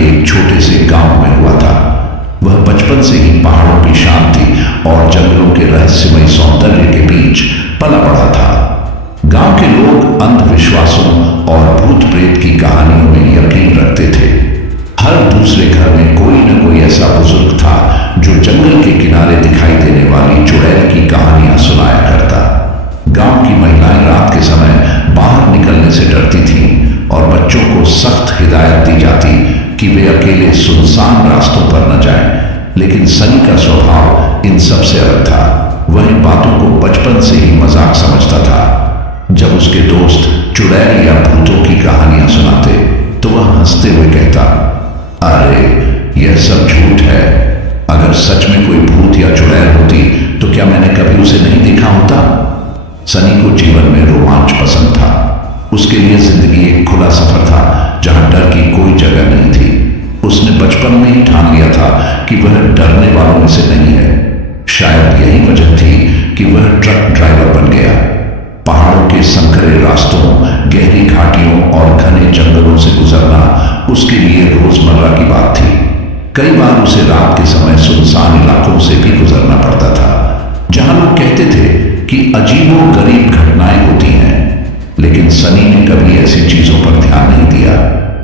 के एक छोटे से गांव में हुआ था। वह बचपन से ही पहाड़ों की शांति और जंगलों के रहस्यमय सौंदर्य के बीच पला बड़ा था। गांव के लोग अंधविश्वासों और भूत प्रेत की कहानियों में यकीन रखते थे। हर दूसरे घर में कोई न कोई ऐसा बुजुर्ग था जो जंगल के किनारे दिखाई देने वाली चुड़ैल की कहानियां सुनाया करता। गांव की महिलाएं रात के समय बाहर निकलने से डरती थीं और बच्चों को सख्त हिदायत दी जाती कि वे अकेले सुनसान रास्तों पर न जाएं। लेकिन सनी का स्वभाव इन सब से अलग था। वह इन बातों को बचपन से ही मजाक समझता था। जब उसके दोस्त चुड़ैल या भूतों की कहानियां सुनाते तो वह हंसते हुए कहता, अरे यह सब झूठ है। अगर सच में कोई भूत या चुड़ैल होती तो क्या मैंने कभी उसे नहीं देखा होता। सनी को जीवन में रोमांच पसंद था। उसके लिए जिंदगी एक खुला सफर था जहां डर की कोई जगह नहीं थी। उसने बचपन में ही ठान लिया था कि वह डरने वालों में से नहीं है। शायद यही वजह थी कि वह ट्रक ड्राइवर बन गया। पहाड़ों के संकरे रास्तों, गहरी घाटियों और घने जंगलों से गुजरना उसके लिए रोजमर्रा की बात थी। कई बार उसे रात के समय सुनसान इलाकों से भी गुजरना पड़ता था जहां लोग कहते थे कि अजीबोगरीब घटनाएं होती हैं। लेकिन सनी ने कभी ऐसी चीजों पर ध्यान नहीं दिया।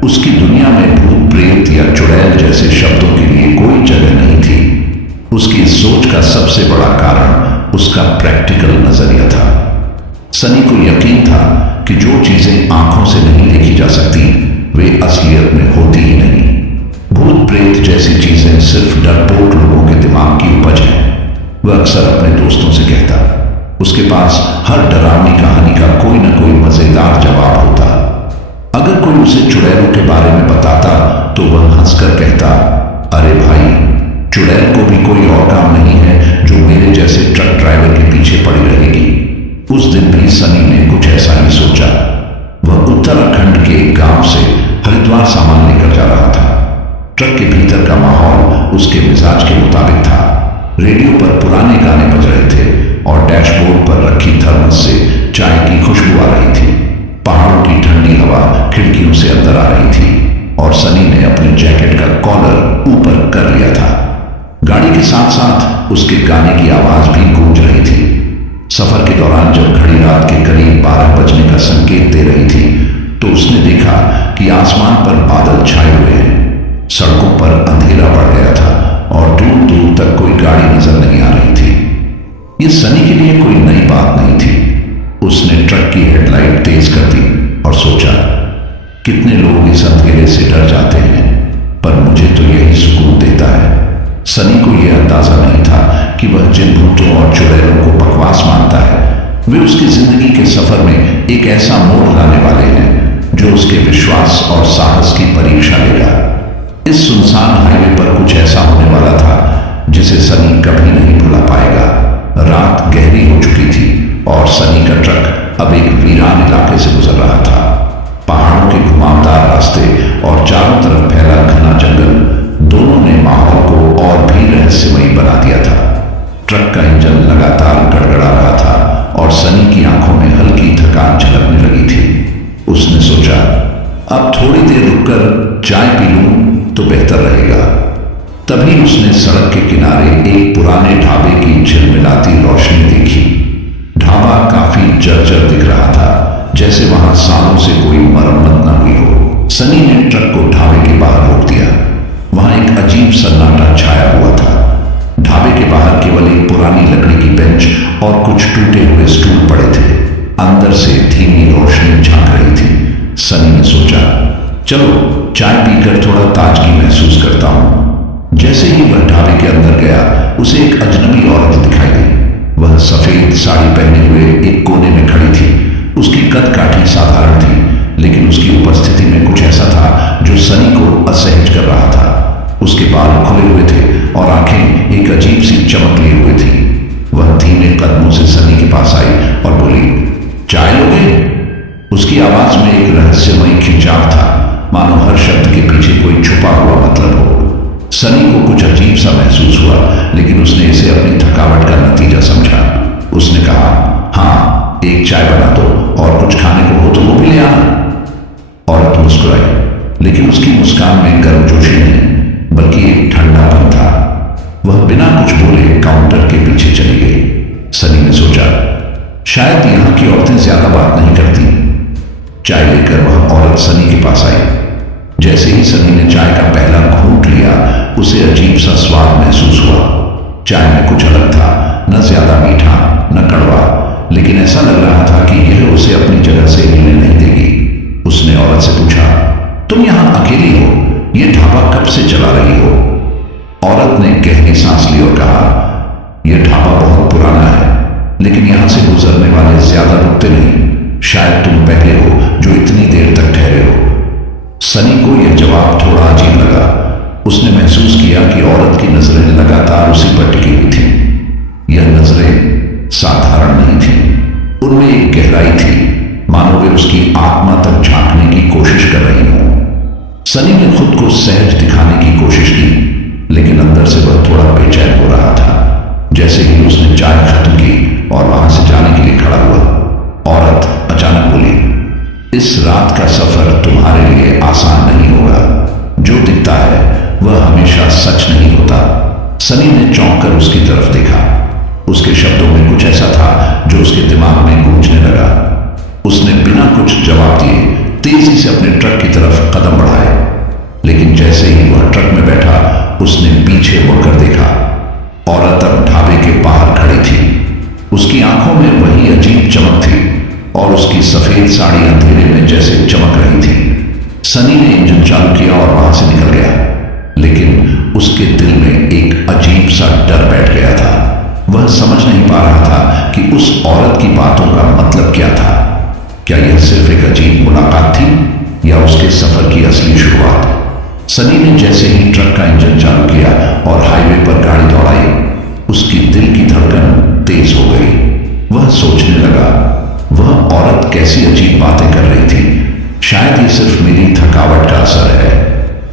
उसकी दुनिया में भूत प्रेत या चुड़ैल जैसे शब्दों के लिए कोई जगह नहीं थी। उसकी सोच का सबसे बड़ा कारण उसका प्रैक्टिकल नजरिया था। सनी को यकीन था कि जो चीजें आंखों से नहीं देखी जा सकती वे असलियत में होती ही नहीं। भूत प्रेत जैसी चीजें सिर्फ डरपोक लोगों के दिमाग की उपज है। वह अक्सर अपने दोस्तों से कहता, उसके पास हर डरावनी कहानी का कोई न कोई मजेदार जवाब होता। अगर कोई उसे चुड़ैलों के बारे में बताता तो वह हंसकर कहता, अरे भाई, चुड़ैल को भी कोई और काम नहीं है जो मेरे जैसे ट्रक ड्राइवर के पीछे पड़ी रहेगी। उस दिन भी सनी ने कुछ ऐसा ही सोचा। वह उत्तराखंड के एक गांव से हरिद्वार सामान लेकर जा रहा था। ट्रक के भीतर का माहौल उसके मिजाज के मुताबिक था। रेडियो पर पुराने गाने बज रहे थे और डैशबोर्ड पर रखी थर्मस से चाय की खुशबू आ रही थी। पहाड़ों की ठंडी हवा खिड़कियों से अंदर आ रही थी और सनी ने अपने जैकेट का कॉलर ऊपर कर लिया था। गाड़ी के साथ साथ उसके गाने की आवाज भी गूंज रही थी। सफर के दौरान जब घड़ी रात के करीब 12 बजने का संकेत दे रही थी तो उसने देखा कि आसमान पर बादल छाए हुए हैं। सड़कों पर अंधेरा बढ़ गया था और दूर दूर तक कोई गाड़ी नजर नहीं आ रही थी। यह सनी के लिए कोई नई बात नहीं थी। उसने ट्रक की हेडलाइट तेज कर दी और सोचा, कितने लोग इस अंधेरे से डर जाते हैं, पर मुझे तो यही सुकून देता है। सनी को यह अंदाजा नहीं था कि वह जिन भूतों और चुड़ैलों को बकवास मानता है वे उसकी जिंदगी के सफर में एक ऐसा मोड़ लाने वाले हैं जो उसके विश्वास और साहस की परीक्षा लेगा। इस सुनसान हाईवे पर कुछ ऐसा होने वाला था जिसे सनी कभी नहीं भुला पाएगा। रात गहरी हो चुकी थी और सनी का ट्रक अब एक वीरान इलाके से गुजर रहा था। पहाड़ों के घुमावदार रास्ते और चारों तरफ फैला घना जंगल दोनों ने माहौल को और भी रहस्यमयी बना दिया था। ट्रक का इंजन लगातार गड़गड़ा रहा था और सनी की आंखों में हल्की थकान झलकने लगी थी। उसने सोचा, अब थोड़ी देर रुककर चाय पी लूं तो बेहतर रहेगा। तभी उसने सड़क के किनारे एक पुराने ढाबे की झिलमिलाती रोशनी देखी। ढाबा काफी जर्जर दिख रहा था, जैसे वहां सालों से कोई मरम्मत न हुई हो। सनी ने ट्रक को ढाबे के बाहर रोक दिया। वहां एक अजीब सन्नाटा छाया हुआ था। ढाबे के बाहर केवल एक पुरानी लकड़ी की बेंच और कुछ टूटे हुए स्टूल पड़े थे। अंदर से धीमी रोशनी झांक रही थी। सनी ने सोचा, चलो चाय पीकर थोड़ा ताजगी महसूस करता हूं। जैसे ही वह ढाबे के अंदर गया उसे एक अजनबी औरत दिखाई दी। वह सफेद साड़ी पहने हुए एक कोने में खड़ी थी। उसकी कद काठी साधारण थी, लेकिन उसकी उपस्थिति में कुछ ऐसा था जो सनी को असहज कर रहा था। उसके बाल खुले हुए थे और आंखें एक अजीब सी चमक लिए हुए थी। वह धीमे कदमों से सनी के पास आई और बोली, चाय लोगे? उसकी आवाज में एक रहस्यमयी खिंचाव था, मानो हर शब्द के पीछे कोई छुपा हुआ मतलब हो। सनी को कुछ अजीब सा महसूस हुआ, लेकिन उसने इसे अपनी थकावट का नतीजा समझा। उसने कहा, हाँ, एक चाय बना दो और कुछ खाने को हो तो वो भी ले आना। औरत मुस्कुराई, लेकिन उसकी मुस्कान में गर्मजोशी नहीं बल्कि एक ठंडापन था। वह बिना कुछ बोले काउंटर के पीछे चली गई। सनी ने सोचा, शायद यहां की औरतें ज्यादा बात नहीं करती। चाय लेकर वह औरत सनी के पास आई। जैसे ही सनी ने चाय का पहला घूंट लिया, उसे अजीब सा स्वाद महसूस हुआ। चाय में कुछ अलग था, न ज्यादा मीठा न कड़वा, लेकिन ऐसा लग रहा था कि यह उसे अपनी जगह से हिलने नहीं देगी। उसने औरत से पूछा, तुम यहां अकेली हो? यह ढाबा कब से चला रही हो? औरत ने गहरी सांस ली और कहा, यह ढाबा बहुत पुराना है, लेकिन यहां से गुजरने वाले ज्यादा रुकते नहीं। शायद तुम पहले हो जो इतनी देर तक ठहरे हो। सनी को यह जवाब थोड़ा अजीब लगा। उसने महसूस किया कि औरत की नजरें लगातार उसी पर टिकी हुई थी। यह नजरें साधारण नहीं थी, उनमें एक गहराई थी, मानो वे उसकी आत्मा तक झांकने की कोशिश कर रही हों। सनी ने खुद को सहज दिखाने की कोशिश की, लेकिन अंदर से वह थोड़ा बेचैन हो रहा था। जैसे ही उसने चाय खत्म की और वहां से जाने के लिए खड़ा हुआ, औरत अचानक बोली, इस रात का सफर तुम्हारे लिए आसान नहीं होगा। जो दिखता है वह हमेशा सच नहीं होता। सनी ने चौंक कर उसकी तरफ देखा। उसके शब्दों में कुछ ऐसा था जो उसके दिमाग में गूंजने लगा। उसने बिना कुछ जवाब दिए तेजी से अपने ट्रक की तरफ कदम बढ़ाए, लेकिन जैसे ही वह ट्रक में बैठा, उसने पीछे मुड़कर देखा। औरत अब ढाबे के बाहर खड़ी थी। उसकी आंखों में वही अजीब चमक थी और उसकी सफेद साड़ी अंधेरे में जैसे चमक रही थी। सनी ने इंजन चालू किया और वहां से निकल गया, लेकिन उसके दिल में एक अजीब सा डर बैठ गया था। वह समझ नहीं पा रहा था कि उस औरत की बातों का मतलब क्या था। क्या यह सिर्फ एक अजीब मुलाकात थी या उसके सफर की असली शुरुआत? सनी ने जैसे ही ट्रक का इंजन चालू किया और हाईवे पर गाड़ी दौड़ाई, उसकी दिल की धड़कन तेज हो गई। वह सोचने लगा, वह औरत कैसी अजीब बातें कर रही थी। शायद ये सिर्फ मेरी थकावट का असर है।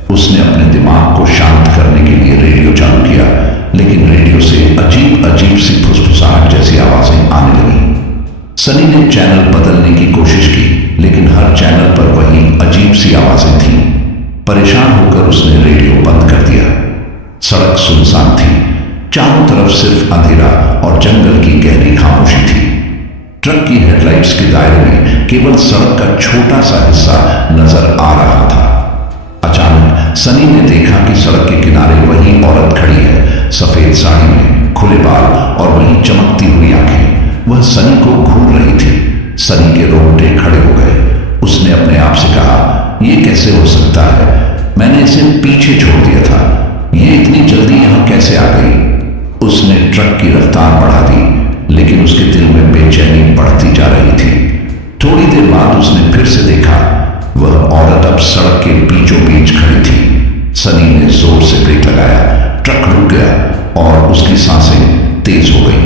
उसने अपने दिमाग को शांत करने के लिए रेडियो चालू किया, लेकिन रेडियो से अजीब अजीब सी फुसफुसाहट जैसी आवाजें आने लगी। सनी ने चैनल बदलने की कोशिश की, लेकिन हर चैनल पर वही अजीब सी आवाजें थीं। परेशान होकर उसने रेडियो बंद कर दिया। सड़क सुनसान थी, चारों तरफ सिर्फ अंधेरा और जंगल की गहरी खामोशी थी। ट्रक की हेडलाइट्स के दायरे में केवल सड़क का छोटा सा हिस्सा नजर आ रहा था। अचानक सनी ने देखा कि सड़क के किनारे वही औरत खड़ी है, सफेद साड़ी में, खुले बाल और वही चमकती हुई आंखें। वह सनी को घूर रही थी। सनी के रोंगटे खड़े हो गए। उसने अपने आप से कहा, यह कैसे हो सकता है? मैंने इसे पीछे छोड़ दिया था। यह इतनी जल्दी यहां कैसे आ गई? उसने ट्रक की रफ्तार बढ़ा दी, लेकिन उसके दिल में बेचैनी बढ़ती जा रही थी। थोड़ी देर बाद उसने फिर से देखा, वह औरत अब सड़क के बीचों बीच खड़ी थी। सनी ने जोर से ब्रेक लगाया, ट्रक रुक गया और उसकी सांसें तेज हो गई।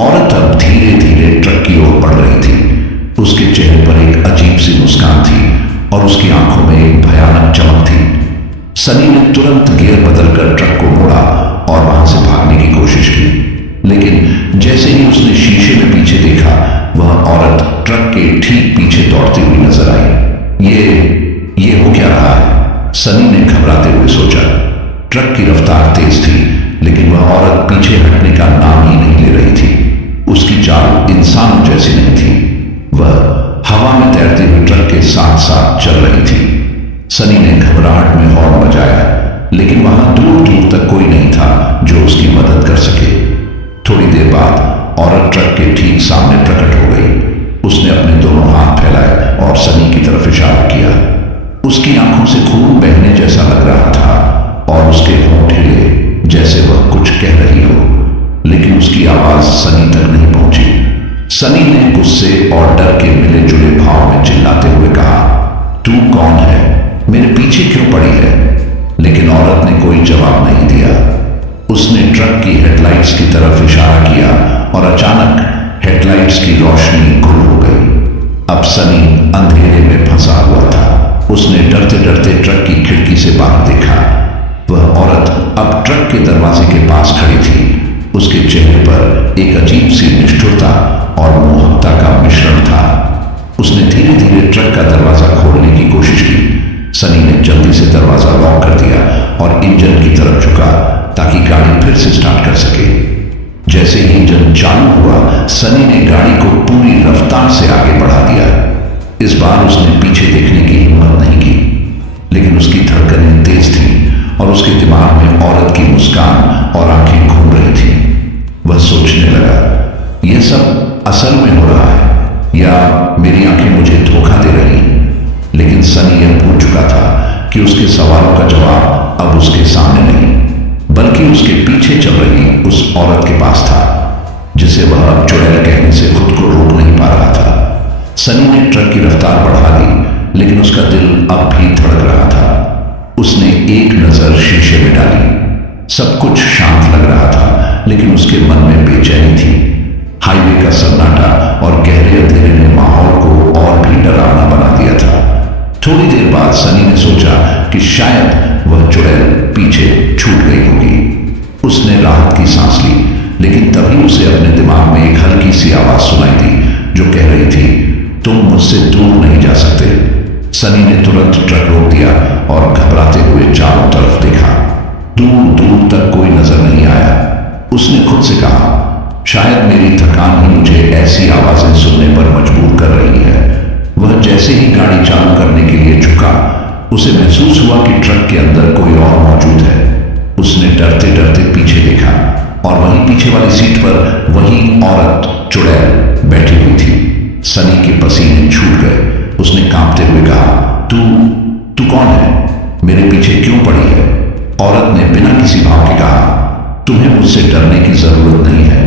औरत अब धीरे धीरे ट्रक की ओर बढ़ रही थी। उसके चेहरे पर एक अजीब सी मुस्कान थी और उसकी आंखों में एक भयानक चमक थी। सनी ने तुरंत गियर बदलकर ट्रक को मोड़ा और वहां से भागने की कोशिश की, लेकिन जैसे ही उसने शीशे में पीछे देखा, वह औरत ट्रक के ठीक पीछे दौड़ती हुई नजर आई। ये हो क्या रहा है? सनी ने घबराते हुए सोचा। ट्रक की रफ्तार तेज थी, लेकिन वह औरत पीछे हटने का नाम ही नहीं ले रही थी। उसकी चाल इंसानों जैसी नहीं थी। वह हवा में तैरती हुई ट्रक के साथ साथ चल रही थी। सनी ने घबराहट में हॉर्न बजाया, लेकिन वहां दूर दूर तक कोई नहीं था जो उसकी मदद कर सके। थोड़ी देर बाद औरत ट्रक के ठीक सामने प्रकट हो गई। उसने अपने दोनों हाथ फैलाए और सनी की तरफ इशारा किया। उसकी आंखों से खून बहने जैसा लग रहा था और उसके होंठ हिले जैसे वह कुछ कह रही हो, लेकिन उसकी आवाज सनी तक नहीं पहुंची। सनी ने गुस्से और डर के मिले जुले भाव में चिल्लाते हुए कहा, तू कौन है? मेरे पीछे क्यों पड़ी है? लेकिन औरत ने कोई जवाब नहीं दिया। उसने ट्रक की हेडलाइट्स की तरफ इशारा किया और अचानक हेडलाइट्स की रोशनी गुल हो गई। अब सनी अंधेरे में फंसा हुआ था। उसने डरते डरते ट्रक की खिड़की से बाहर देखा। वह औरत अब ट्रक के दरवाजे के पास खड़ी थी। उसके चेहरे पर एक अजीब सी निष्ठुरता और मोहकता का मिश्रण था। उसने धीरे धीरे ट्रक का दरवाजा खोलने की कोशिश की। सनी ने जल्दी से दरवाजा लॉक कर दिया और इंजन की तरफ झुका ताकि गाड़ी फिर से स्टार्ट कर सके। जैसे ही इंजन चालू हुआ, सनी ने गाड़ी को पूरी रफ्तार से आगे बढ़ा दिया। इस बार उसने पीछे देखने की हिम्मत नहीं की, लेकिन उसकी धड़कनें तेज थीं और उसके दिमाग में औरत की मुस्कान और आंखें घूम रही थीं। वह सोचने लगा, यह सब असल में हो रहा है या मेरी आंखें मुझे धोखा दे रही हैं। लेकिन सनी यह भूल चुका था कि उसके सवालों का जवाब अब उसके सामने नहीं, बल्कि उसके पीछे चल रही उस औरत के पास था, जिसे वह अब चुड़ैल कहने से खुद को रोक नहीं पा रहा था। सनी ने ट्रक की रफ्तार बढ़ा दी, लेकिन उसका दिल अब भी धड़क रहा था। उसने एक नजर शीशे में डाली। सब कुछ शांत लग रहा था, लेकिन उसके मन में बेचैनी थी। हाईवे का सन्नाटा और गहरे अंधेरे ने माहौल को और भी डरावना बना दिया था। थोड़ी देर बाद सनी ने सोचा कि शायद वह चुड़ैल पीछे छूट गई होगी। उसने राहत की सांस ली, लेकिन तभी उसे अपने दिमाग में एक हल्की सी आवाज सुनाई दी जो कह रही थी, तुम मुझसे दूर नहीं जा सकते। सनी ने तुरंत ट्रक रोक दिया और घबराते हुए चारों तरफ देखा। दूर दूर तक कोई नजर नहीं आया। उसने खुद से कहा, शायद मेरी थकान ही मुझे ऐसी आवाजें सुनने पर मजबूर कर रही है। वह जैसे ही गाड़ी चालू करने के लिए झुका, उसे महसूस हुआ कि ट्रक के अंदर कोई और मौजूद है। उसने डरते डरते पीछे देखा और वहीं पीछे वाली सीट पर वही औरत चुड़ैल बैठी हुई थी। सनी के पसीने छूट गए। उसने कांपते हुए कहा, तू कौन है? मेरे पीछे क्यों पड़ी है? औरत ने बिना किसी भाव के कहा, तुम्हें मुझसे डरने की जरूरत नहीं है,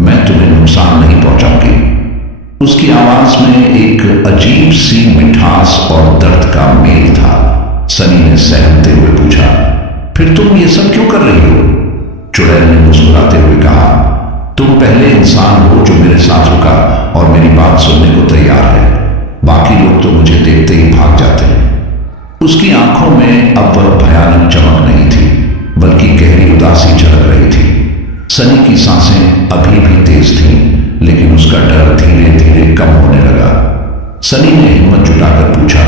मैं तुम्हें नुकसान नहीं पहुंचाऊंगी। उसकी आवाज में एक अजीब सी मिठास और दर्द का मेल था। सनी ने सहमते हुए पूछा, फिर तुम ये सब क्यों कर रही हो? चुड़ैल ने मुस्कुराते हुए कहा, तुम पहले इंसान हो जो मेरे साथ रुका और मेरी बात सुनने को तैयार है। बाकी लोग तो मुझे देखते ही भाग जाते हैं। उसकी आंखों में अब वह भयानक चमक नहीं थी, बल्कि गहरी उदासी झलक रही थी। सनी की सांसें अभी भी तेज थीं, लेकिन उसका डर धीरे धीरे कम होने लगा। सनी ने हिम्मत जुटाकर पूछा,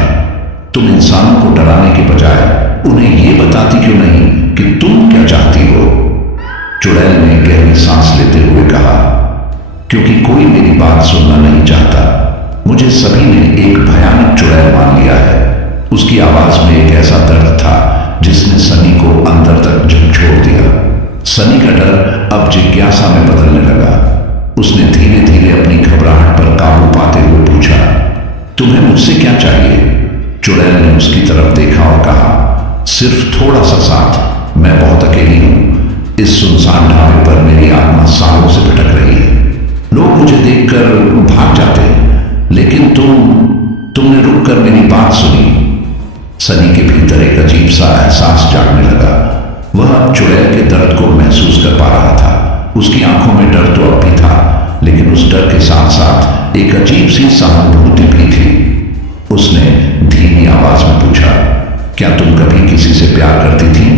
तुम इंसानों को डराने के बजाय उन्हें यह बताती क्यों नहीं कि तुम क्या चाहती हो? चुड़ैल ने गहरी सांस लेते हुए कहा, क्योंकि कोई मेरी बात सुनना नहीं चाहता। मुझे सभी ने एक भयानक चुड़ैल मान लिया है। उसकी आवाज में एक ऐसा दर्द था जिसने सनी को अंदर तक झकझोर दिया। सनी का डर अब जिज्ञासा में बदलने लगा। उसने धीरे धीरे अपनी घबराहट पर काबू पाते हुए पूछा, तुम्हें मुझसे क्या चाहिए? चुड़ैल ने उसकी तरफ देखा और कहा, सिर्फ थोड़ा सा साथ। मैं बहुत अकेली हूं। इस सुनसान ढाबे पर मेरी आत्मा सालों से भटक रही है। लोग मुझे देखकर भाग जाते हैं, लेकिन तुमने रुककर मेरी बात सुनी। सनी के भीतर एक अजीब सा एहसास जागने लगा। वह अब चुड़ैल के दर्द को महसूस कर पा रहा था। उसकी आंखों में डर तो अब भी था, लेकिन उस डर के साथ साथ एक अजीब सी सहानुभूति भी थी। उसने धीमी आवाज में पूछा, क्या तुम कभी किसी से प्यार करती थी?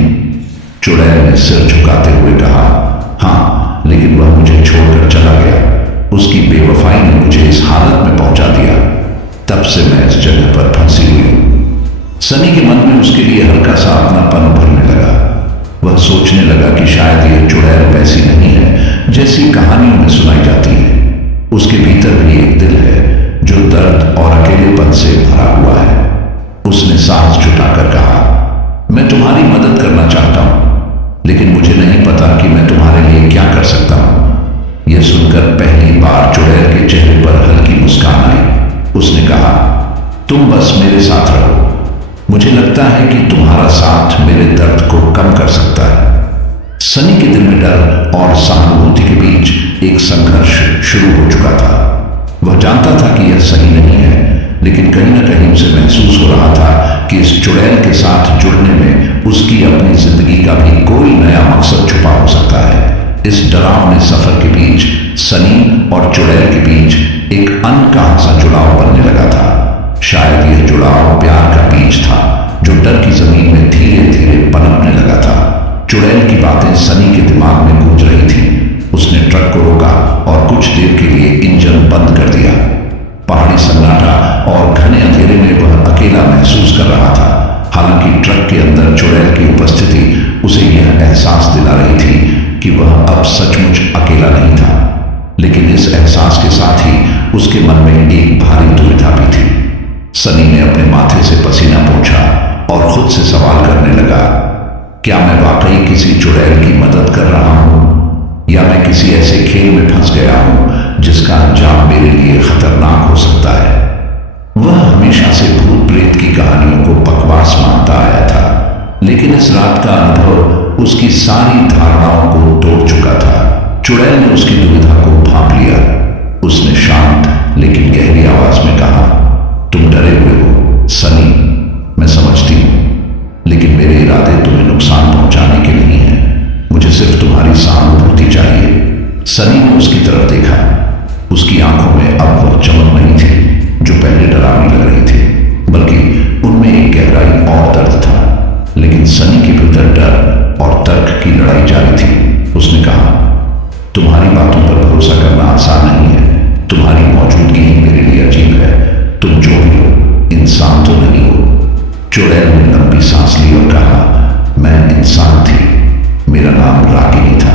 चुड़ैल ने सिर झुकाते हुए कहा, हाँ, लेकिन वह मुझे छोड़कर चला गया। उसकी बेवफाई ने मुझे इस हालत में पहुंचा दिया। तब से मैं इस जगह पर फंसी हुई हूं। सनी के मन में उसके लिए हल्का सा अपनापन उभरने लगा। वह सोचने लगा कि शायद यह चुड़ैल वैसी नहीं है जैसी कहानियों में सुनाई जाती है। उसके भीतर भी एक दिल है जो दर्द और अकेलेपन से भरा हुआ है। उसने सांस जुटाकर कहा, मैं तुम्हारी मदद करना चाहता हूं, लेकिन मुझे नहीं पता कि मैं तुम्हारे लिए क्या कर सकता हूं। यह सुनकर पहली बार चुड़ैल के चेहरे पर हल्की मुस्कान आई। उसने कहा, तुम बस मेरे साथ रहो। मुझे लगता है कि तुम्हारा साथ मेरे दर्द को कम कर सकता है। सनी के दिल में डर और सहानुभूति के बीच एक संघर्ष शुरू हो चुका था। वह जानता था कि यह सही नहीं है, लेकिन कहीं न कहीं उसे महसूस हो रहा था कि इस चुड़ैल के साथ जुड़ने में उसकी अपनी जिंदगी का भी कोई नया मकसद छुपा हो सकता है। इस डरावने सफर के बीच सनी और चुड़ैल के बीच एक अनकहा सा जुड़ाव बनने लगा था। शायद यह जुड़ाव प्यार का बीज था जो डर की जमीन में धीरे धीरे पनपने लगा था। चुड़ैल की बातें सनी के दिमाग में गूंज रही थी। उसने ट्रक को रोका और कुछ देर के लिए इंजन बंद कर दिया। पहाड़ी सन्नाटा और घने अंधेरे में वह अकेला महसूस कर रहा था। चुड़ैल की उपस्थिति उसे यह एहसास दिला रही थी कि वह अब सचमुच अकेला नहीं था। लेकिन इस एहसास के साथ ही उसके मन में एक भारी दुविधा भी थी। सनी ने अपने माथे से पसीना पोंछा और खुद से सवाल करने लगा, क्या मैं वाकई किसी चुड़ैल की मदद कर रहा हूं, या मैं किसी ऐसे खेल में फंस गया हूं जिसका अंजाम मेरे लिए खतरनाक हो सकता है। वह हमेशा से भूत प्रेत की कहानियों को बकवास मानता आया था, लेकिन इस रात का अनुभव उसकी सारी धारणाओं को तोड़ चुका था। चुड़ैल ने उसकी दुविधा को भांप लिया। उसने शांत लेकिन गहरी आवाज में कहा, तुम डरे हुए हो सनी, मैं समझती हूं, लेकिन मेरे इरादे तुम्हें नुकसान पहुंचाने के नहीं हैं। मुझे सिर्फ तुम्हारी सहानुभूति चाहिए। सनी ने उसकी तरफ देखा। उसकी आंखों में अब वह चमक नहीं थी जो पहले डरावनी लग रही थी, बल्कि उनमें एक गहराई और दर्द था। लेकिन सनी के भीतर डर और तर्क की लड़ाई जारी थी। उसने कहा, तुम्हारी बातों पर भरोसा करना आसान नहीं है। तुम्हारी मौजूदगी ही मेरे लिए अजीब है। तुम जो भी हो, इंसान तो नहीं हो। चुड़ैल ने लंबी सांस ली और कहा, मैं इंसान थी, मेरा नाम रागिनी था,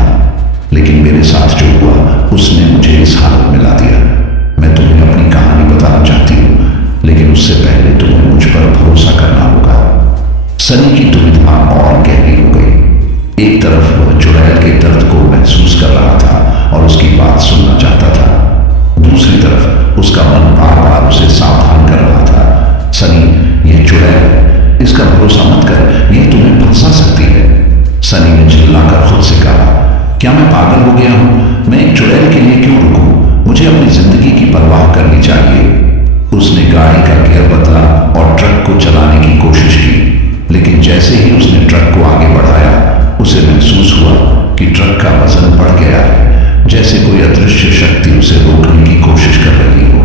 लेकिन मेरे साथ जो हुआ उसने मुझे इस हालत में ला दिया। मैं तुम्हें अपनी कहानी बताना चाहती हूँ, लेकिन उससे पहले तुम्हें मुझ पर भरोसा करना होगा। सनी की दुविधा और गहरी हो गई। एक तरफ वह चुड़ैल के दर्द को महसूस कर रहा था और उसकी बात सुनना चाहता था। दूसरी तरफ उसका मन बार बार उसे सावधान कर रहा था, सनी, यह चुड़ैल है, इसका भरोसा मत कर, यह तुम्हें फंसा सकती है। सनी ने चिल्लाकर खुद से कहा, क्या मैं पागल हो गया हूं? मैं एक चुड़ैल के लिए क्यों रुकूं? मुझे अपनी जिंदगी की परवाह करनी चाहिए। उसने गाड़ी का गियर बदला और ट्रक को चलाने की कोशिश की, लेकिन जैसे ही उसने ट्रक को आगे बढ़ाया, उसे महसूस हुआ कि ट्रक का वजन बढ़ गया है, जैसे कोई अदृश्य शक्ति उसे रोकने की कोशिश कर रही हो।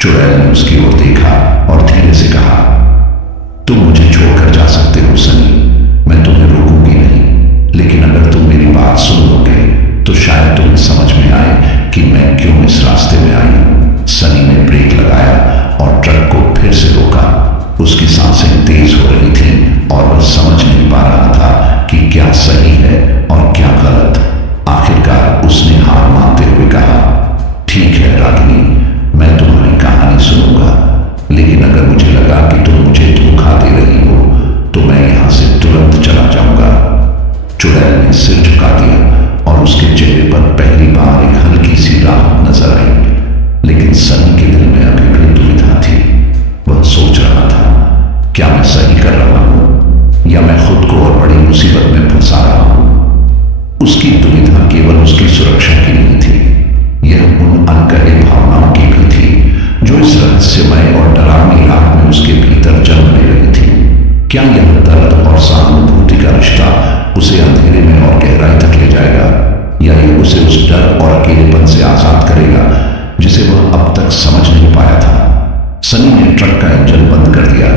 चुड़ैल ने उसकी ओर देखा और धीरे से कहा, तुम मुझे छोड़कर जा सकते हो सनी, मैं तुम्हें रोकूंगी नहीं, लेकिन अगर तुम मेरी बात सुन लोगे तो शायद तुम्हें समझ में आए कि मैं क्यों इस रास्ते में आई हूं। सनी ने ब्रेक लगाया और ट्रक को फिर से रोका। उसकी सांसें तेज हो रही थीं और वह समझ नहीं पा रहा था कि क्या सही है और क्या गलत। आखिरकार उसने हार मानते हुए कहा, ठीक है रागिनी, मैं तुम्हारी कहानी सुनूंगा, लेकिन अगर मुझे लगा कि तुम मुझे धोखा दे रही हो तो मैं यहां से तुरंत चला जाऊंगा। चुड़ैल ने सिर झुका दिया और उसके चेहरे पर पहली बार एक हल्की सी राहत नजर आई, लेकिन सनी के दिल में अभी भी दुविधा थी। वह सोच रहा था, क्या मैं सही कर रहा हूं या मैं खुद को और बड़ी मुसीबत में फंसा रहा हूं। उसकी दुविधा केवल उसकी सुरक्षा की नहीं थी, यह उन अनकहे भावनाओं की भी थी जो इस रहस्यमय और डरावनी रात में उसके भीतर जन्म ले रही थी। क्या यह दर्द और सहानुभूति का रिश्ता उसे अंधेरे में और गहराई तक ले जाएगा, या यह उसे उस डर और अकेलेपन से आजाद करेगा जिसे वह अब तक समझ नहीं पाया था। सनी ने ट्रक का इंजन बंद कर दिया।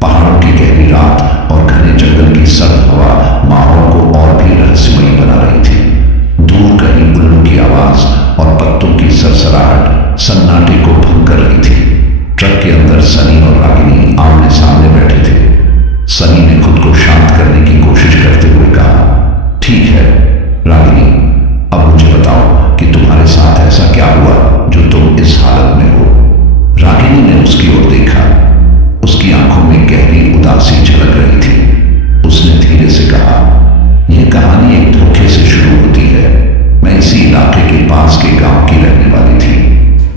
पहाड़ों की गहरी रात और घने जंगल की सर्द हवा माहौल को और भी रहस्यमयी बना रही थी। दूर कहीं उल्लू की आवाज और पत्तों की सरसराहट सन्नाटे को भंग कर रही थी। ट्रक के अंदर सनी और रागिनी आमने सामने बैठे थे। सनी ने खुद को शांत करने की कोशिश करते हुए कहा, ठीक है रागिनी, अब मुझे बताओ कि तुम्हारे साथ ऐसा क्या हुआ जो तुम इस हालत में हो। रागिनी ने उसकी ओर देखा। उसकी आंखों में गहरी उदासी झलक रही थी। उसने धीरे से कहा, यह कहानी एक धोखे से शुरू होती है। मैं इसी इलाके के पास के गांव की रहने वाली थी।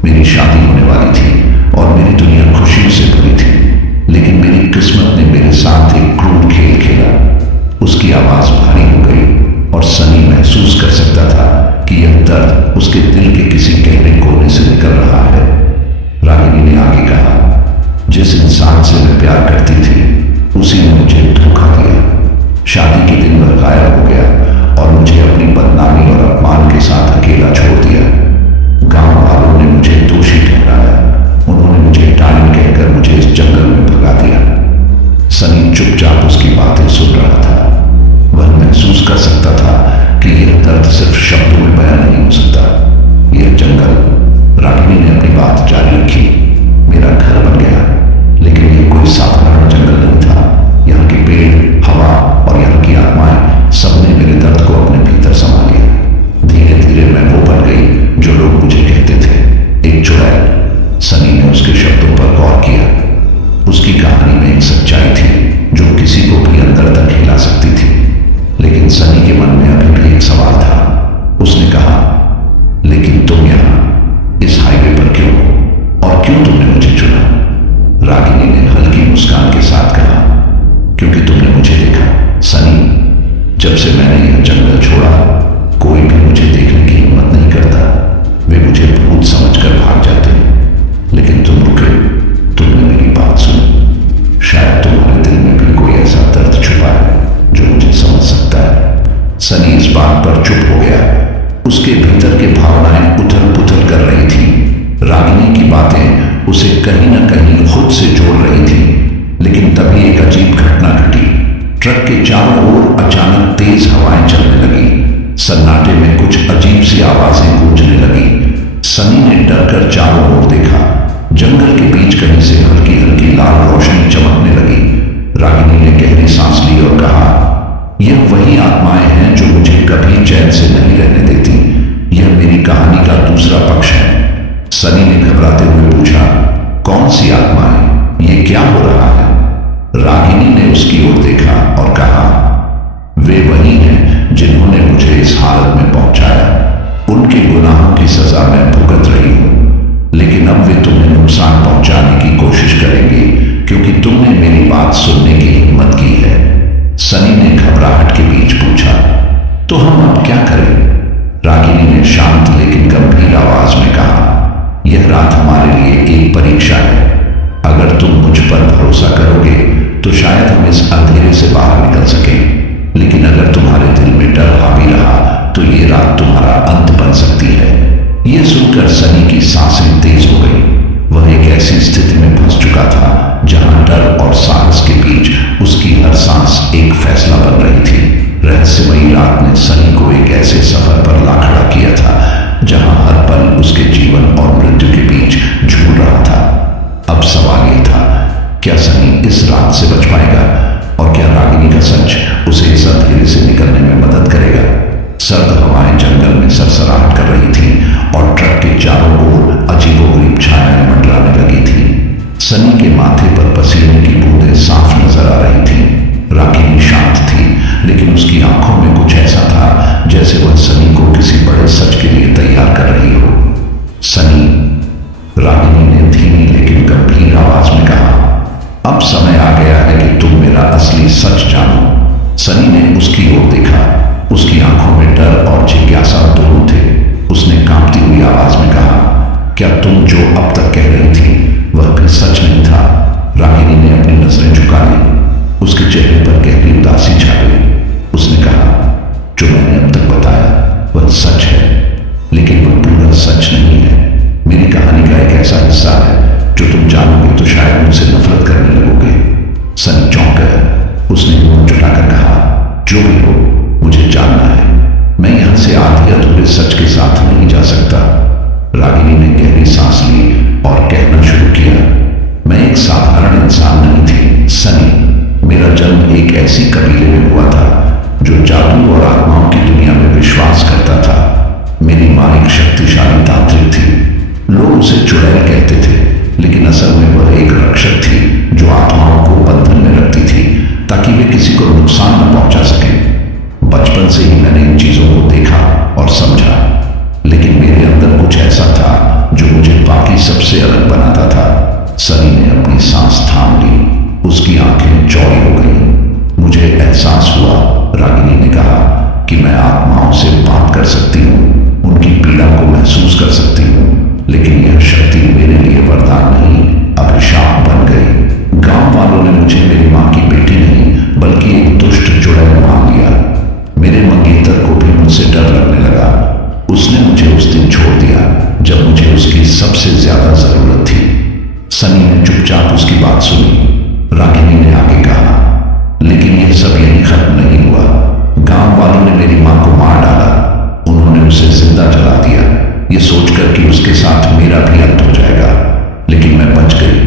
मेरी शादी होने वाली थी और मेरी दुनिया खुशियों से भरी थी, लेकिन मेरी किस्मत ने मेरे साथ एक क्रूर खेल खेला। उसकी आवाज भारी हो गई और सनी महसूस कर सकता था कि यह दर्द उसके दिल के किसी गहरे कोने से निकल रहा है। रागिनी ने आगे कहा, जिस इंसान से मैं प्यार करती थी उसी ने मुझे धोखा दिया। शादी के दिन वह गायब हो गया और मुझे अपनी बदनामी और अपमान के साथ अकेला छोड़ दिया। गांव वालों ने मुझे दोषी ठहराया। उन्होंने मुझे डायन कहकर मुझे इस जंगल में भगा दिया। सनी चुपचाप उसकी बातें सुन रहा था। वह महसूस कर सकता था कि यह दर्द सिर्फ शब्दों में बयां नहीं हो सकता। यह जंगल, रागिनी ने अपनी बात जारी रखी, मेरा घर बन गया, लेकिन यह कोई साधारण जंगल नहीं था। यहाँ के पेड़, हवा यह जंगल छोड़ा, कोई भी मुझे देखने की हिम्मत नहीं करता। वे मुझे भूत समझकर भाग जाते। लेकिन तुम रुके, तुमने मेरी बात सुनी। शायद तुम्हारे दिल में भी कोई ऐसा दर्द छुपा है जो मुझे समझ सकता है। सनी इस बात पर चुप हो गया। उसके भीतर की भावनाएं उथल पुथल कर रही थी। रागिनी की बातें उसे कहीं न कहीं खुद से जोड़ रही थी। लेकिन तभी एक अजीब घटना घटी। ट्रक के चारों ओर अचानक तेज हवाएं चलने लगी। सन्नाटे में कुछ अजीब सी आवाजें गूंजने लगी। सनी ने डरकर चारों ओर देखा। जंगल के बीच कहीं से हल्की हल्की लाल रोशनी चमकने लगी। रागिनी ने गहरी सांस ली और कहा, यह वही आत्माएं हैं जो मुझे कभी चैन से नहीं रहने देती। यह मेरी कहानी का दूसरा पक्ष है। सनी ने घबराते हुए पूछा, कौन सी आत्माएं? ये क्या हो रहा है? रागिनी ने उसकी ओर देखा और कहा, वे वही हैं जिन्होंने मुझे इस हालत में पहुंचाया। उनके गुनाहों की सजा मैं भुगत रही हूं, लेकिन अब वे तुम्हें नुकसान पहुंचाने की कोशिश करेंगे क्योंकि तुमने मेरी बात सुनने की हिम्मत की है। सनी ने घबराहट के बीच पूछा, तो हम अब क्या करें? रागिनी ने शांत लेकिन गंभीर आवाज में कहा, यह रात हमारे लिए एक परीक्षा है। अगर तुम मुझ पर भरोसा करोगे तो शायद हम इस अंधेरे से बाहर निकल सकें, लेकिन अगर तुम्हारे दिल में डर हावी रहा तो ये रात तुम्हारा अंत बन सकती है। यह सुनकर सनी की सांसें तेज हो गई। वह एक ऐसी स्थिति में फंस चुका था जहां डर और साहस के बीच उसकी हर सांस एक फैसला बन रही थी। रहस्यमयी रात ने सनी को एक ऐसे सफर पर ला खड़ा किया था जहां हर पल उसके जीवन और मृत्यु के बीच झूल रहा था। अब सवाल यह था, क्या सनी इस रात से बच पाएगा और क्या रागिनी का सच उसे इस अंधेरे से निकलने में मदद करेगा? सर्द हवाएं जंगल में सरसराहट कर रही थीं और ट्रक के चारों ओर अजीबोगरीब छायाएं मंडराने लगी थी। सनी के माथे पर पसीने की बूंदें साफ नजर आ रही थीं। रागिनी शांत थी, लेकिन उसकी आंखों में कुछ ऐसा था जैसे वह सनी को किसी बड़े सच के लिए तैयार कर रही हो। सनी, रागिनी ने धीमी लेकिन गंभीर आवाज में कहा, अब समय आ गया है कि तुम मेरा असली सच जानो। सनी ने उसकी ओर देखा। उसकी आंखों में डर और जिज्ञासा दोनों थे। उसने कांपती हुई आवाज में कहा, क्या तुम जो अब तक कह रही थी वह भी सच नहीं था? रागिनी ने अपनी नजरें झुका ली। उसके चेहरे पर गहरी उदासी छा गई। उसने कहा, जो मैंने अब तक बताया वह सच है, लेकिन वह पूरा सच नहीं है। मेरी कहानी का एक ऐसा हिस्सा है जो तुम जानोगे तो शायद मुझसे नफरत करने लगोगे। सनी चौंक गया। उसने मुंह जुटाकर कहा, जो भी हो, मुझे जानना है। मैं यहां से आधे अधूरे सच के साथ नहीं जा सकता। रागिनी ने गहरी सांस ली और कहना शुरू किया, मैं एक साधारण इंसान नहीं थी सनी। मेरा जन्म एक ऐसी कबीले में हुआ था जो जादू और आत्माओं की दुनिया में विश्वास करता था। मेरी मां एक शक्तिशाली तांत्रिक थी। लोग उसे चुड़ैल कहते थे, लेकिन असल में वह एक रक्षक थी जो आत्माओं को बंधन में रखती थी ताकि वे किसी को नुकसान न पहुंचा सके। बचपन से ही मैंने इन चीजों को देखा और समझा, लेकिन मेरे अंदर कुछ ऐसा था जो मुझे बाकी सबसे अलग बनाता था। सनी ने अपनी सांस थाम ली। उसकी आंखें चौड़ी हो गईं। मुझे एहसास हुआ, रागिनी ने कहा, कि मैं आत्माओं से बात कर सकती हूँ, उनकी पीड़ा को महसूस कर सकती हूँ, लेकिन यह शक्ति मेरे लिए वरदान नहीं, अभिशाप बन गई। गांव वालों ने मुझे मेरी मां की बेटी नहीं बल्कि एक दुष्ट चुड़ैल मान लिया। मेरे मंगेतर को भी मुझसे डर लगने लगा। उसने मुझे उस दिन छोड़ दिया जब मुझे उसकी सबसे ज्यादा जरूरत थी। सनी ने चुपचाप उसकी बात सुनी। रागिनी ने आगे कहा, लेकिन यह सब यहीं खत्म नहीं हुआ। गांव वालों ने मेरी मां को मार डाला। उन्होंने उसे जिंदा जला दिया, ये सोचकर कि उसके साथ मेरा भी अंत हो जाएगा। लेकिन मैं बच गई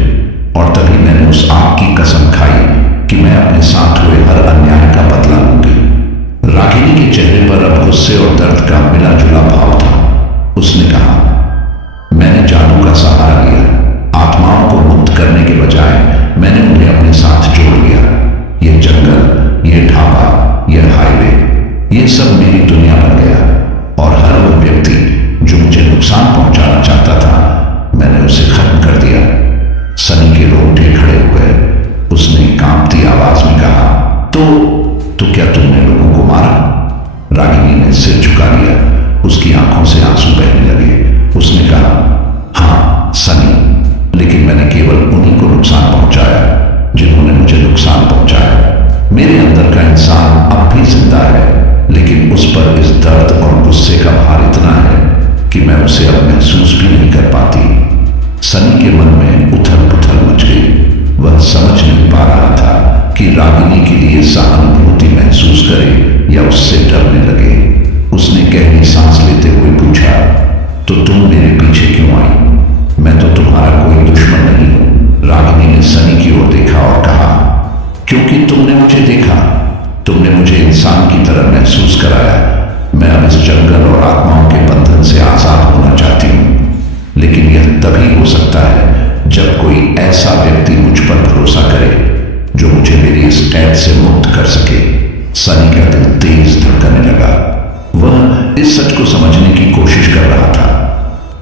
और तभी मैंने उस आग की कसम खाई कि मैं अपने साथ हुए हर अन्याय का बदला लूंगी। रागिनी के चेहरे पर अब गुस्से और दर्द का मिला जुला भाव था। उसने कहा, मैंने जादू का सहारा लिया। आत्माओं को मुक्त करने के बजाय मैंने उन्हें अपने साथ जोड़ लिया। यह जंगल, यह ढाबा, यह हाईवे, यह सब मेरी दुनिया बन गया। और हर वो व्यक्ति जो मुझे नुकसान पहुंचाना चाहता था, मैंने उसे खत्म कर दिया। सनी के रोंगटे खड़े हो गए। उसने कांपती आवाज में कहा, तो क्या तुमने लोगों को मारा? झुका लिया। उसकी आंखों से आंसू बहने लगे। उसने कहा, हाँ सनी, लेकिन मैंने केवल उन्हीं को नुकसान पहुंचाया जिन्होंने मुझे नुकसान पहुंचाया। मेरे अंदर का इंसान अब भी जिंदा है, लेकिन उस पर इस दर्द और गुस्से का भार इतना है कि मैं उसे अब महसूस भी नहीं कर पाती। सनी के मन में उथल पुथल मच गई। वह समझ नहीं पा रहा था कि रागिनी के लिए सहानुभूति महसूस करे या उससे डरने लगे। उसने गहरी सांस लेते हुए पूछा, तो तुम मेरे पीछे क्यों आई? मैं तो तुम्हारा कोई दुश्मन नहीं हूं। रागिनी ने सनी की ओर देखा और कहा, क्योंकि तुमने मुझे देखा, तुमने मुझे इंसान की तरह महसूस कराया। मैं अब इस जंगल और आत्माओं के बंधन से आजाद होना चाहती हूं, लेकिन यह तभी हो सकता है जब कोई ऐसा व्यक्ति मुझ पर भरोसा करे जो मुझे मेरी इस कैद से मुक्त कर सके। सनी का दिल तेज धड़कने लगा। वह इस सच को समझने की कोशिश कर रहा था।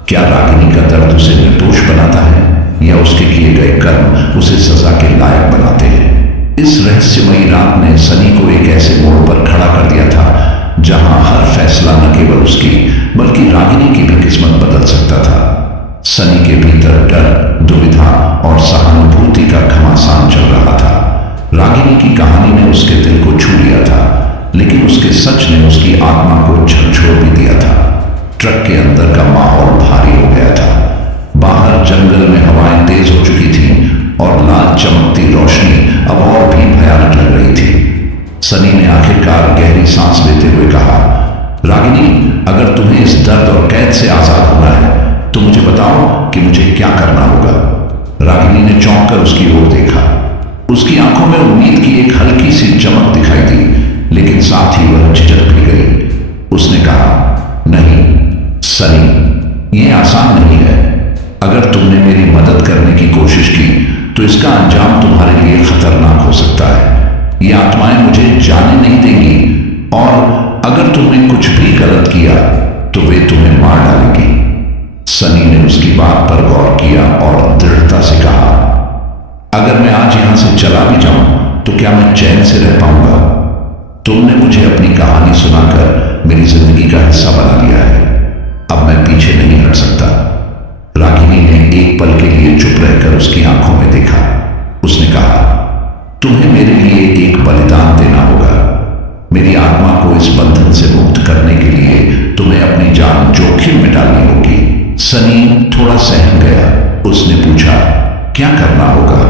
क्या रागिनी का दर्द उसे निर्दोष बनाता है या उसके किए गए कर्म उसे सजा के लायक बनाते हैं? इस रहस्यमयी रात ने सनी को एक ऐसे मोड़ पर खड़ा कर दिया था जहां हर फैसला न केवल उसकी बल्कि रागिनी की भी किस्मत बदल सकता था। सनी के भीतर डर, दुविधा और सहानुभूति का घमासान चल रहा था। रागिनी की कहानी ने उसके दिल को छू लिया था, लेकिन उसके सच ने उसकी आत्मा को झकझोर भी दिया था। ट्रक के अंदर का माहौल भारी हो गया था। बाहर जंगल में हवाएं तेज हो चुकी थीं और लाल चमकती रोशनी अब और भी भयानक लग रही थी। सनी ने आखिरकार गहरी सांस लेते हुए कहा, रागिनी, अगर तुम्हें इस दर्द और कैद से आजाद होना है तो मुझे बताओ कि मुझे क्या करना होगा। रागिनी ने चौंक कर उसकी ओर देखा। उसकी आंखों में उम्मीद की एक हल्की सी चमक दिखाई दी, लेकिन साथ ही वह झिझक भी गई। उसने कहा, नहीं सनी, यह आसान नहीं है। अगर तुमने मेरी मदद करने की कोशिश की तो इसका अंजाम तुम्हारे लिए खतरनाक हो सकता है। ये आत्माएं मुझे जाने नहीं देंगी और अगर तुमने कुछ भी गलत किया तो वे तुम्हें मार डालेंगी। सनी ने उसकी बात पर गौर किया और दृढ़ता से कहा, अगर मैं आज यहां से चला भी जाऊं तो क्या मैं चैन से रह पाऊंगा? तुमने मुझे अपनी कहानी सुनाकर मेरी जिंदगी का हिस्सा बना लिया है। अब मैं पीछे नहीं हट सकता। रागिनी ने एक पल के लिए चुप रहकर उसकी आंखों में देखा। उसने कहा, तुम्हें मेरे लिए एक बलिदान देना होगा। मेरी आत्मा को इस बंधन से मुक्त करने के लिए तुम्हें अपनी जान जोखिम में डालनी होगी। सनी थोड़ा सहम गया। उसने पूछा, क्या करना होगा?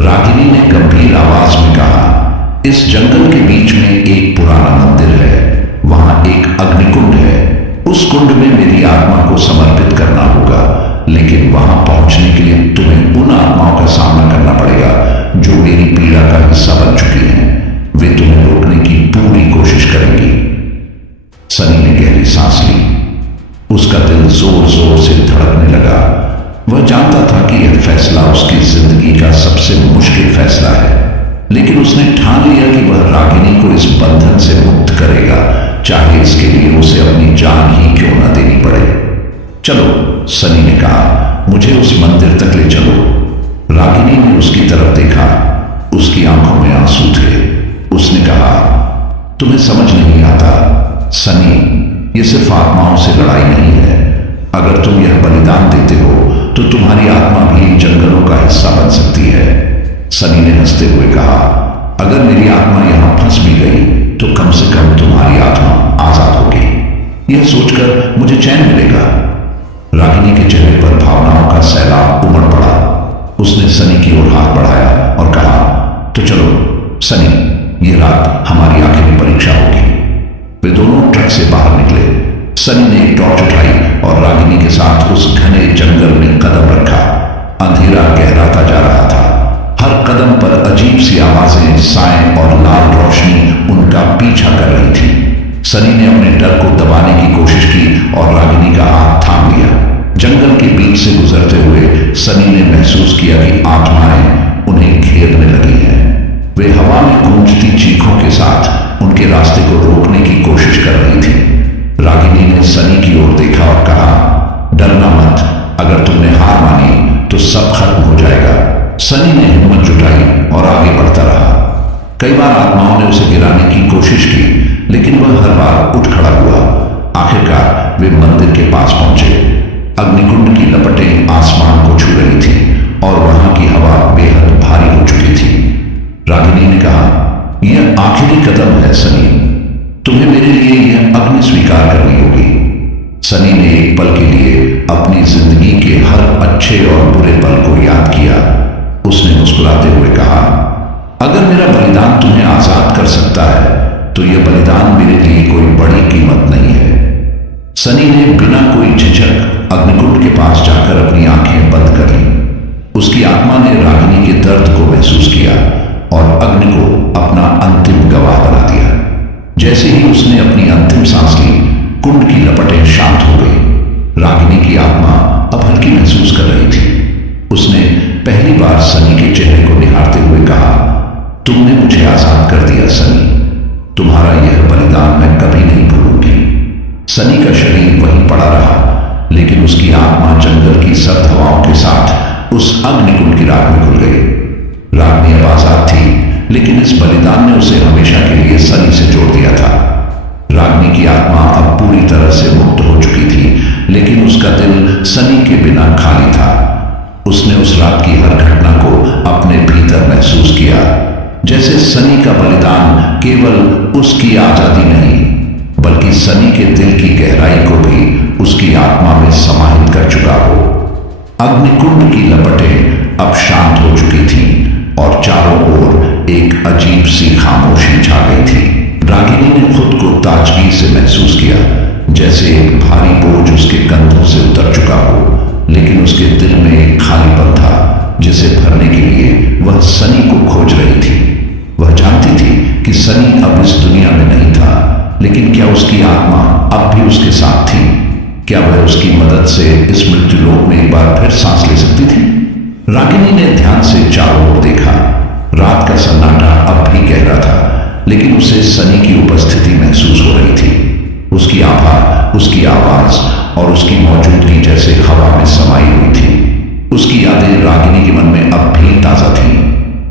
रागिनी ने गंभीर आवाज में कहा, इस जंगल के बीच में एक पुराना मंदिर है। वहां एक अग्निकुंड है। उस कुंड में मेरी आत्मा को समर्पित करना होगा, लेकिन वहां पहुंचने के लिए तुम्हें उन आत्माओं का सामना करना पड़ेगा जो मेरी पीड़ा का हिस्सा बन चुकी हैं। वे तुम्हें रोकने की पूरी कोशिश करेंगी। सनी ने गहरी सांस ली। उसका दिल जोर जोर से धड़कने लगा। वह जानता था कि यह फैसला उसकी जिंदगी का सबसे मुश्किल फैसला है, लेकिन उसने ठान लिया कि वह रागिनी को इस बंधन से मुक्त करेगा, चाहे इसके लिए उसे अपनी जान ही क्यों न देनी पड़े। चलो, सनी ने कहा, मुझे उस मंदिर तक ले चलो। रागिनी ने उसकी तरफ देखा। उसकी आंखों में आंसू थे। उसने कहा, तुम्हें समझ नहीं आता सनी, ये सिर्फ आत्माओं से लड़ाई नहीं है। अगर तुम यह बलिदान देते हो तो तुम्हारी आत्मा भी जंगलों का हिस्सा बन सकती है। सनी ने हंसते हुए कहा, अगर मेरी आत्मा यहां फंस भी गई तो कम से कम तुम्हारी आत्मा आजाद होगी। यह सोचकर मुझे चैन मिलेगा। रागिनी के चेहरे पर भावनाओं का सैलाब उमड़ पड़ा। उसने सनी की ओर हाथ बढ़ाया और कहा, तो चलो सनी, ये रात हमारी आखिरी परीक्षा होगी। वे दोनों ट्रक से बाहर निकले। सनी ने एक टॉर्च उठाई और रागिनी के साथ उस घने जंगल में कदम रखा। अंधेरा गहराता जा रहा था। हर कदम पर अजीब सी आवाजें, साएं और लाल रोशनी उनका पीछा कर रही थी। सनी ने अपने डर को दबाने की कोशिश की और रागिनी का हाथ थाम लिया। जंगल के बीच से गुजरते हुए सनी ने महसूस किया कि आत्माएं उन्हें घेरने लगी हैं। वे हवा में गूंजती चीखों के साथ उनके रास्ते को रोकने की कोशिश कर रही थी। रागिनी ने सनी की ओर देखा और कहा, डरना मत, अगर तुमने हार मानी तो सब खत्म हो जाएगा। सनी ने हिम्मत जुटाई और आगे बढ़ता रहा। कई बार आत्माओं ने उसे गिराने की कोशिश की, लेकिन वह हर बार उठ खड़ा हुआ। आखिरकार वे मंदिर के पास पहुंचे। अग्निकुंड की लपटें आसमान को छू रही थी और वहां की हवा बेहद भारी हो चुकी थी। रागिनी ने कहा, यह आखिरी कदम है सनी, तुम्हें मेरे लिए यह अग्नि स्वीकार करनी होगी। सनी ने एक पल के लिए अपनी जिंदगी के हर अच्छे और बुरे पल को याद किया। उसने मुस्कुराते हुए कहा, अगर मेरा बलिदान तुम्हें आजाद कर सकता है तो यह बलिदान मेरे लिए कोई बड़ी कीमत नहीं है। सनी ने बिना कोई झिझक अग्निकुंड के पास जाकर अपनी आंखें बंद कर ली। उसकी आत्मा ने रागिनी के दर्द को महसूस किया और अग्नि को अपना अंतिम गवाह बना दिया। जैसे ही उसने अपनी अंतिम सांस ली, कुंड की लपटें शांत हो गई। रागिनी की आत्मा अब हल्की महसूस कर रही थी। उसने पहली बार सनी के चेहरे को निहारते हुए कहा, तुमने मुझे आजाद कर दिया सनी, तुम्हारा यह बलिदान मैं कभी नहीं भूलूंगी। सनी का शरीर वहीं पड़ा रहा, लेकिन उसकी आत्मा जंगल की सर्द हवाओं के साथ उस अग्निकुंड की राख में घुल गई। रागिनी अब आजाद थी, लेकिन इस बलिदान ने उसे हमेशा के लिए सनी से जोड़ दिया था। रागिनी की आत्मा अब पूरी तरह से मुक्त हो चुकी थी, लेकिन उसका दिल सनी के बिना खाली था। उसने उस रात की हर घटना को अपने भीतर महसूस किया, जैसे सनी का बलिदान केवल उसकी आजादी नहीं, बल्कि सनी के दिल की गहराई को भी उसकी आत्मा में समाहित कर चुका हो। अग्निकुंड की लपटें अब शांत हो चुकी थीं और चारों ओर एक अजीब सी खामोशी छा गई थी। रागिनी ने खुद को ताजगी से महसूस किया, जैसे एक भारी बोझ उसके कंधों से उतर चुका हो, लेकिन उसके दिल में एक खालीपन था जिसे भरने के लिए वह सनी को खोज रही थी। वह जानती थी कि सनी अब इस दुनिया में नहीं था, लेकिन क्या उसकी आत्मा अब भी उसके साथ थी? क्या वह उसकी मदद से इस मृत्युलोक में एक बार फिर सांस ले सकती थी? रागिनी ने ध्यान से चारों ओर देखा। रात का सन्नाटा अब भी गहरा था, लेकिन उसे सनी की उपस्थिति महसूस हो रही थी। उसकी आभा, उसकी आवाज और उसकी मौजूदगी जैसे हवा में समाई हुई थी। उसकी यादें रागिनी के मन में अब भी ताजा थीं।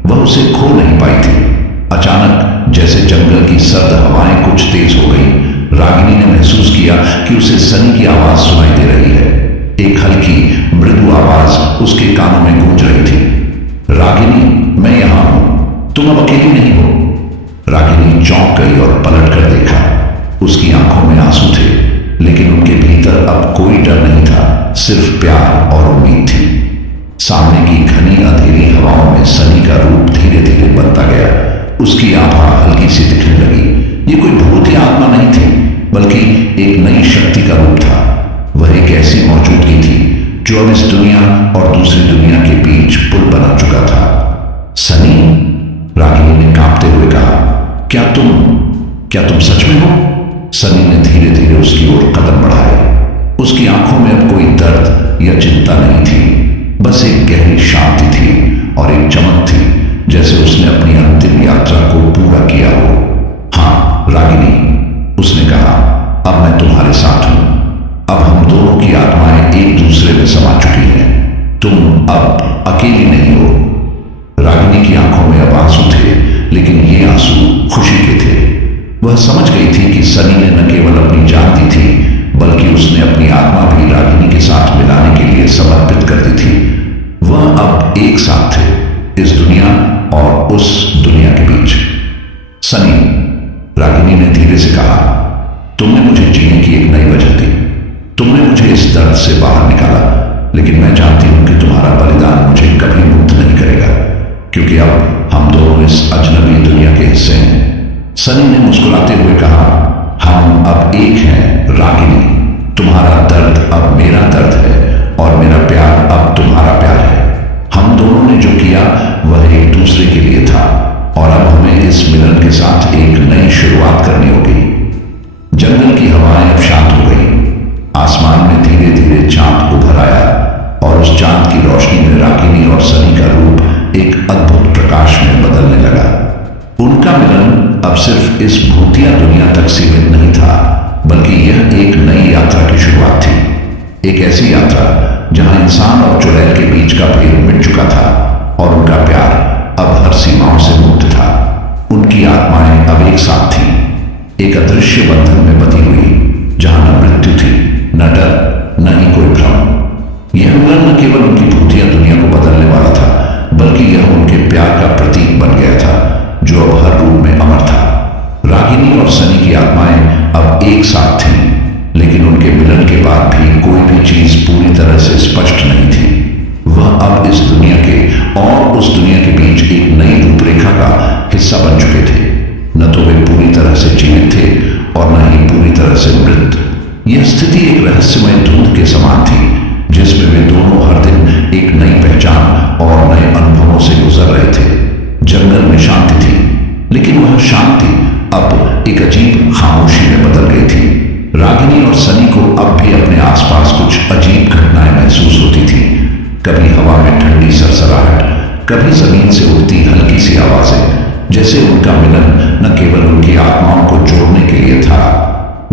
वह उसे खो नहीं पाई थी। अचानक जैसे जंगल की सर्द हवाएं कुछ तेज हो गई, रागिनी ने महसूस किया कि उसे सनी की आवाज सुनाई दे रही है। एक हल्की मृदु आवाज उसके कानों में गूंज रही थी, रागिनी, मैं यहां हूं, तुम अब अकेली नहीं हो। रागिनी चौंक गई और पलट कर देखा। उसकी आंखों में आंसू थे, लेकिन उनके भीतर अब कोई डर नहीं था, सिर्फ प्यार और उम्मीद थी। सामने की घनी अंधेरी हवाओं में सनी का रूप धीरे धीरे बनता गया। उसकी आभा हल्की सी दिखने लगी। ये कोई भूत या आत्मा नहीं थी, बल्कि एक नई शक्ति का रूप था। वह एक ऐसी मौजूदगी थी जो अब इस दुनिया और दूसरी दुनिया के बीच पुल बना चुका था। सनी, रागिनी ने कांपते हुए कहा, क्या तुम सच में हो? सनी ने धीरे धीरे उसकी ओर कदम बढ़ाए। उसकी आंखों में अब कोई दर्द या चिंता नहीं थी, बस एक गहरी शांति थी और एक चमक थी, जैसे उसने अपनी अंतिम यात्रा को पूरा किया हो। हाँ रागिनी, उसने कहा, अब मैं तुम्हारे साथ हूं। अब हम दोनों की आत्माएं एक दूसरे में समा चुकी हैं। तुम अब अकेली नहीं हो। रागिनी की आंखों में अब आंसू थे, लेकिन ये आंसू खुशी के थे। वह समझ गई थी कि सनी ने न केवल अपनी जान दी थी, बल्कि उसने अपनी आत्मा भी रागिनी के साथ मिलाने के लिए समर्पित कर दी थी। वह अब एक साथ थे, इस दुनिया और उस दुनिया के बीच। सनी, रागिनी ने धीरे से कहा, तुमने मुझे जीने की एक नई वजह दी। तुमने मुझे इस दर्द से बाहर निकाला, लेकिन मैं जानती हूं कि तुम्हारा बलिदान मुझे कभी मुक्त नहीं करेगा, क्योंकि अब हम दोनों इस अजनबी दुनिया के हिस्से हैं। सनी ने मुस्कुराते हुए कहा, हम अब एक हैं रागिनी। तुम्हारा दर्द अब मेरा दर्द है और मेरा प्यार अब तुम्हारा प्यार है। हम दोनों ने जो किया वह एक दूसरे के लिए था, और अब हमें इस मिलन के साथ एक नई शुरुआत करनी होगी। जंगल की हवाएं अब शांत हो गई। आसमान में धीरे धीरे चांद उभर आया और उस चांद की रोशनी में रागिनी और सनी का रूप एक अद्भुत प्रकाश में बदलने लगा। उनका मिलन अब सिर्फ इस भूतिया दुनिया तक सीमित नहीं था, बल्कि यह एक नई यात्रा की शुरुआत थी। एक ऐसी यात्रा जहां इंसान और चुड़ैल के बीच का भेद मिट चुका था और उनका प्यार अब हर सीमाओं से मुक्त था। उनकी आत्माएं अब एक साथ थीं, एक अदृश्य बंधन में बंधी हुई, जहां न मृत्यु थी, न डर, न ही कोई भ्रम। यह मिलन न केवल उनकी भूतिया दुनिया को बदलने वाला था, बल्कि यह उनके प्यार का प्रतीक बन गया था, जो अब हर रूप में अमर था। रागिनी और सनी की आत्माएं अब एक साथ थीं, लेकिन उनके मिलन के बाद भी कोई भी चीज पूरी तरह से स्पष्ट नहीं थी। वह अब इस दुनिया के और उस दुनिया के बीच एक नई रूपरेखा का हिस्सा बन चुके थे। न तो वे पूरी तरह से जीवित थे और न ही पूरी तरह से मृत। यह स्थिति एक रहस्यमय धुंध के समान थी, जिसमें वे दोनों हर दिन एक नई पहचान और नए अनुभवों से गुजर रहे थे। जंगल में शांति थी, लेकिन वह शांति अब एक अजीब खामोशी में बदल गई थी। रागिनी और सनी को अब भी अपने आसपास कुछ अजीब घटनाएं महसूस होती थी। कभी हवा में ठंडी सरसराहट, कभी जमीन से उठती हल्की सी आवाजें, जैसे उनका मिलन न केवल उनकी आत्माओं को जोड़ने के लिए था,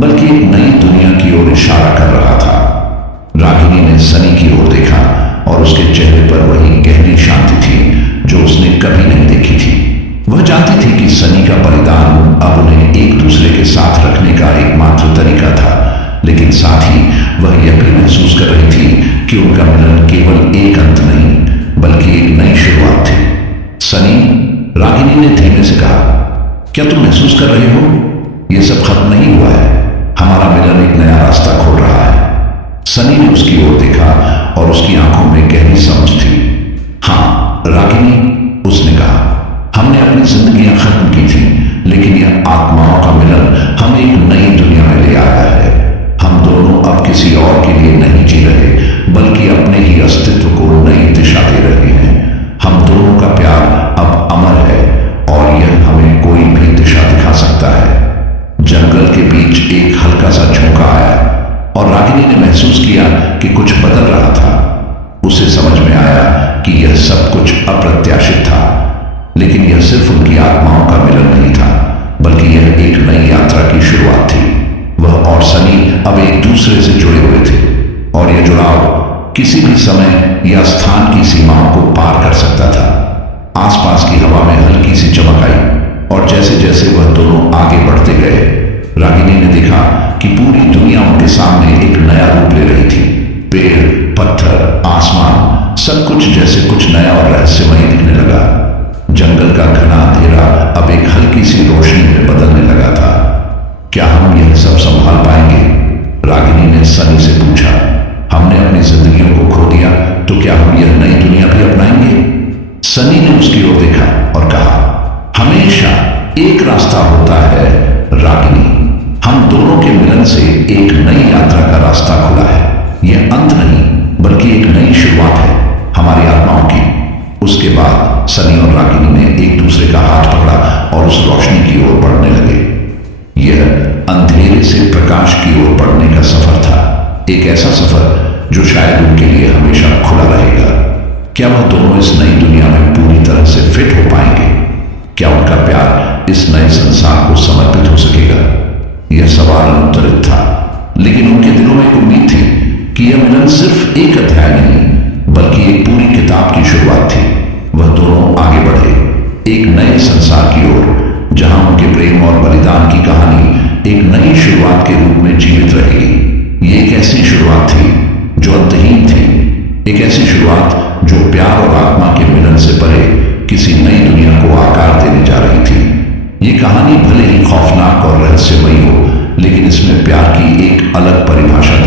बल्कि एक नई दुनिया की ओर इशारा कर रहा था। रागिनी ने सनी की ओर देखा और उसके चेहरे पर वही गहरी शांति थी जो उसने कभी नहीं देखी थी। वह जानती थी कि सनी का बलिदान अब उन्हें एक दूसरे के साथ रखने का एकमात्र तरीका था, लेकिन साथ ही वह यह भी महसूस कर रही थी कि उनका मिलन केवल एक अंत नहीं, बल्कि एक नई शुरुआत थी। सनी, रागिनी ने धीमे से कहा, क्या तुम महसूस कर रहे हो? यह सब खत्म नहीं हुआ है। हमारा मिलन एक नया रास्ता खोल रहा है। सनी ने उसकी ओर देखा और उसकी आंखों में गहरी समझ थी। हाँ रागिनी, उसने कहा, हमने अपनी जिंदगियां खत्म की थी, लेकिन यह आत्माओं का मिलन हमें एक नई दुनिया में ले आया है। हम दोनों अब किसी और के लिए नहीं जी रहे, बल्कि अपने ही अस्तित्व को नई दिशा दे रहे हैं। हम दोनों का प्यार अब अमर है और यह हमें कोई भी दिशा दिखा सकता है। जंगल के बीच एक हल्का सा झोंका आया और रागिनी ने महसूस किया कि कुछ बदल रहा था। उसे समझ में आया कि यह सब कुछ अप्रत्याशित था, लेकिन यह सिर्फ उनकी आत्माओं का मिलन नहीं था, बल्कि यह एक नई यात्रा की शुरुआत थी। वह और सनी अब एक दूसरे से जुड़े हुए थे और यह जुड़ाव किसी भी समय या स्थान की सीमाओं को पार कर सकता था। आसपास की हवा में हल्की सी चमक आई और जैसे जैसे वह दोनों आगे बढ़ते गए, रागिनी ने देखा कि पूरी दुनिया उनके सामने एक नया रूप ले रही थी। पेड़, पत्थर, आसमान, सब कुछ जैसे कुछ नया और रहस्यमयी दिखने लगा। जंगल का घना अंधेरा अब एक हल्की सी रोशनी में बदलने लगा था। क्या हम यह सब संभाल पाएंगे? रागिनी ने सनी से पूछा। हमने अपनी जिंदगियों को खो दिया, तो क्या हम यह नई दुनिया भी अपनाएंगे? सनी ने उसकी ओर देखा और कहा, हमेशा एक रास्ता होता है रागिनी। हम दोनों के मिलन से एक नई यात्रा का रास्ता खुला है। यह अंत नहीं, बल्कि एक नई शुरुआत है हमारी आत्माओं की। उसके बाद सनी और रागिनी ने एक दूसरे का हाथ पकड़ा और उस रोशनी की ओर बढ़ने लगे। यह अंधेरे से प्रकाश की ओर बढ़ने का सफर था, एक ऐसा सफर जो शायद उनके लिए हमेशा खुला रहेगा। क्या वह दोनों इस नई दुनिया में पूरी तरह से फिट हो पाएंगे? क्या उनका प्यार इस नए संसार को समर्पित हो सकेगा? यह सवाल अनुत्तरित था, लेकिन उनके दिलों में एक उम्मीद थी कि यह मिलन सिर्फ एक अध्याय नहीं, बल्कि एक पूरी किताब की शुरुआत थी। वह दोनों आगे बढ़े, एक नए संसार की ओर, जहां उनके प्रेम और बलिदान की कहानी एक नई शुरुआत के रूप में जीवित रहेगी। ये एक ऐसी शुरुआत थी जो अंतहीन थी, एक ऐसी शुरुआत जो प्यार और आत्मा के मिलन से परे किसी नई दुनिया को आकार देने जा रही थी। ये कहानी भले ही खौफनाक और रहस्यमयी हो, लेकिन इसमें प्यार की एक अलग परिभाषा दिखी।